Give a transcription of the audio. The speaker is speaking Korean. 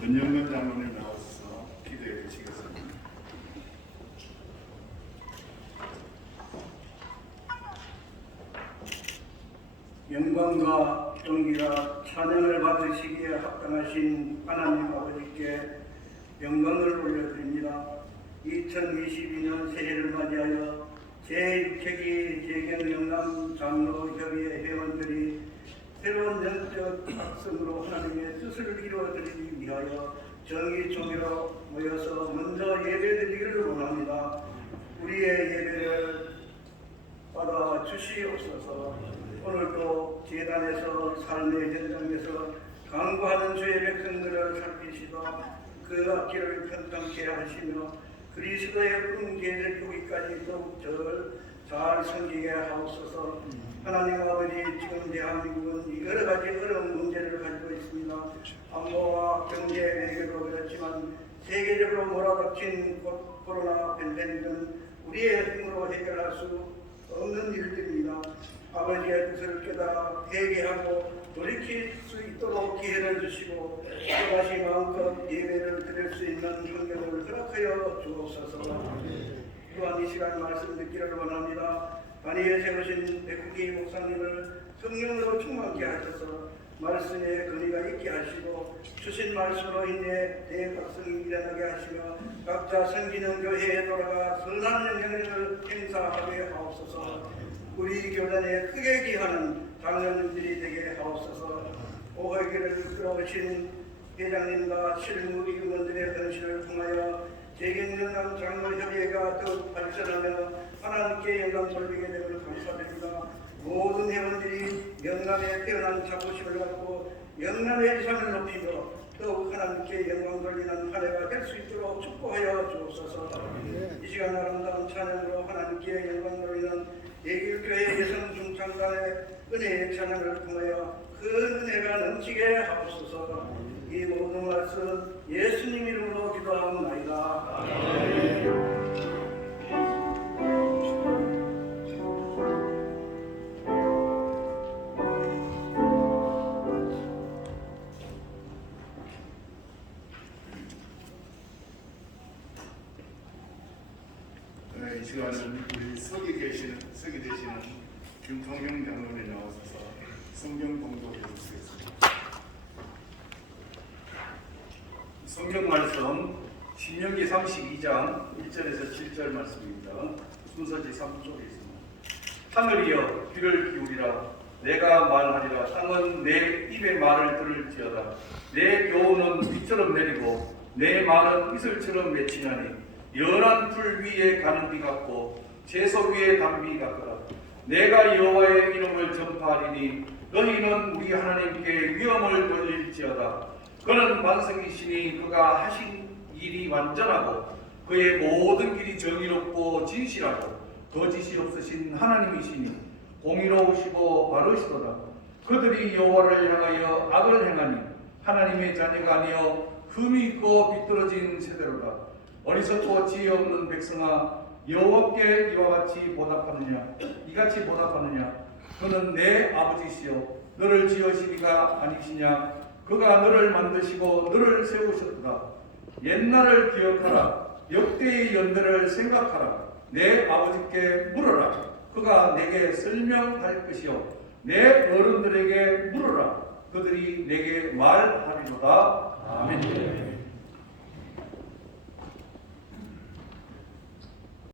은영근 장로님 나와서 기도해 주시겠습니다. 영광과 존귀와 찬양을 받으시기에 합당하신 하나님 아버지께 영광을 올려드립니다. 2022년 새해를 맞이하여 제6회기 재경영남 장로협의회 회원들이 새로운 영적 각성으로 하나님의 뜻을 이루어드리기 위하여 정의 종교로 모여서 먼저 예배드리기를 원합니다. 우리의 예배를 받아 주시옵소서. 오늘도 재단에서 삶의 현장에서 강구하는 주의 백성들을 살피시다 그 앞길을 편찮게 하시며 그리스도의 품계를 보기까지 더욱 잘 섬기게 하옵소서. 하나님 아버지 지금 대한민국은 여러 가지 어려운 문제를 가지고 있습니다. 안보와 경제 외교도 그렇지만 세계적으로 몰아닥친 코- 코로나 팬데믹은 우리의 힘으로 해결할 수 없는 일들입니다. 아버지의 뜻을 깨달아 회개하고 돌이킬 수 있도록 기회를 주시고 또다시 마음껏 예배를 드릴 수 있는 환경을 허락하여 주옵소서. 또한 이 시간 말씀 듣기를 원합니다. 단위에 세우신 백국기 목사님을 성령으로 충만케 하셔서 말씀에 근위가 있게 하시고 주신 말씀으로 인해 대각성이 일어나게 하시며 각자 섬기는 교회에 돌아가 선한 영향력을 행사하게 하옵소서 우리 교단에 크게 기하는 장로님들이 되게 하옵소서 오해기를 이끌어오신 회장님과 실무 임원들의 헌신을 통하여 재경영남 장로협의회가 더욱 발전하며 하나님께 영광 돌리게 됨을 감사드립니다. 모든 회원들이 영남에 태어난 자부심을 갖고 영남의 이상을 높이며 더욱 하나님께 영광 돌리는 한 해가 될 수 있도록 축복하여 주옵소서. 이 시간 아름다운 찬양으로 하나님께 영광 돌리는 예길교회 예성 중창단의 은혜의 찬양을 통하여 그 은혜가 넘치게 하옵소서. 이 모든 말씀 예수님 이름으로 기도하옵나이다. 이 시간은 우리 서기 계시는 서기 되시는 김통영 장로님 나오셔서 성경 공독해 주시겠습니다. 성경 말씀 신명기 32장 1절에서 7절 말씀입니다. 순서지 3쪽에 있습니다. 하늘이여 귀를 기울이라 내가 말하리라 땅은 내 입의 말을 들을지어다 내 교훈은 비처럼 내리고 내 말은 이슬처럼 맺히나니 연한 풀 위에 가는 비 같고 채소 위에 담비 같더라 내가 여호와의 이름을 전파하리니 너희는 우리 하나님께 위엄을 돌릴지어다 그는 만성이시니 그가 하신 일이 완전하고 그의 모든 길이 정의롭고 진실하고 거짓이 없으신 하나님이시니 공의로우시고 바르시도다. 그들이 여호와를 향하여 악을 행하니 하나님의 자녀가 아니여 흠이 있고 비뚤어진 세대로다. 어리석고 지혜 없는 백성아 여호와께 이와 같이 보답하느냐? 이같이 보답하느냐? 그는 내 아버지시요 너를 지으시기가 아니시냐? 그가 너를 만드시고 너를 세우셨도다. 옛날을 기억하라. 역대의 연대를 생각하라. 내 아버지께 물어라. 그가 내게 설명할 것이요 내 어른들에게 물어라. 그들이 내게 말하리로다. 아멘